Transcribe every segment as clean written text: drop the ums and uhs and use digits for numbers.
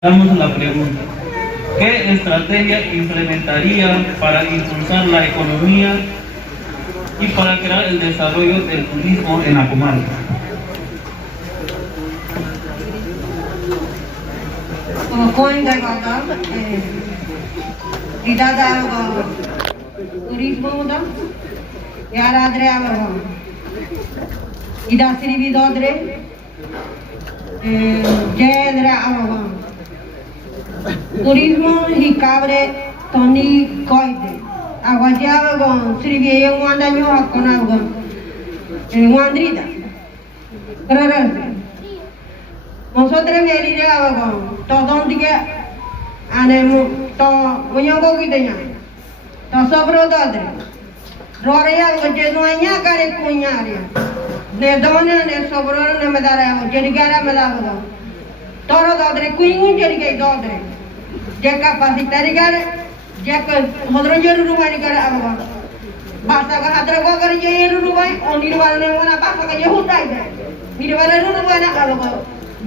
Damos la pregunta: ¿qué estrategia implementaría para impulsar la economía y para crear el desarrollo del turismo en la comarca? Turismo da yaradre avaro ida siribi dodre jedre avaro turismo hikabre toni koide agwajava gon siribi yewanda nyo hakona gon wandrida karara nosotros merire avagon todon dige ane to munyogo gidenya to sobro dodre roreya jenuanya kare kunyaria ne dona ne sobro ne medara jerigara medava toro dodre kuingun jerigay dodre je capacitari gare je hodro jeru rumani gare avagon basa ga hadra go gare jeru rumai onirwal ne mona basa ga yehudai de nirwal rumana avagon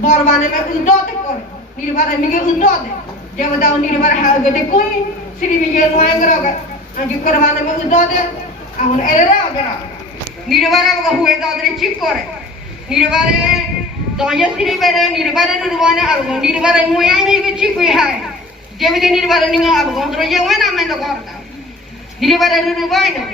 borbane me udote kore nirwal mi ge udote je wada nirwal ha gade kui sri mi je noengroga anji korbane me udote ahun erera agara nirwal ga huwe dodre chikore nirwal doya sri bere nirwal rumana avagon nirwal moyai mi ge chikui hai je wada nirwal ninga avagon dro je wena me do gorta nirwal rumana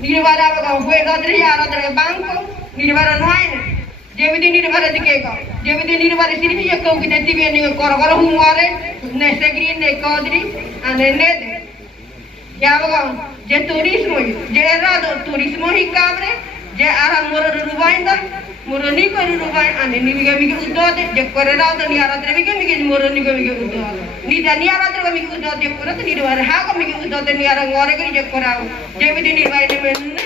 nirwal avagon huwe dodre yara dre banko nirwal noine Jevidi nirvara dikega, jevidi nirvara sirvi yakau kita tibi ni korokoro humare, nese green ne kodri, ane nede. Ya baga, je turismo, je erado turismo hi kabre, je ara moro rubainda, moro ni ko rubain, ane ni miga miga udode, je korera udo ni ara trebi ke miga moro ni ko miga udode. Ni dani ara trebi miga udode, je korera ni nirvara ha ko miga udode ni ara ngore ke je korau, jevidi nirvara ne men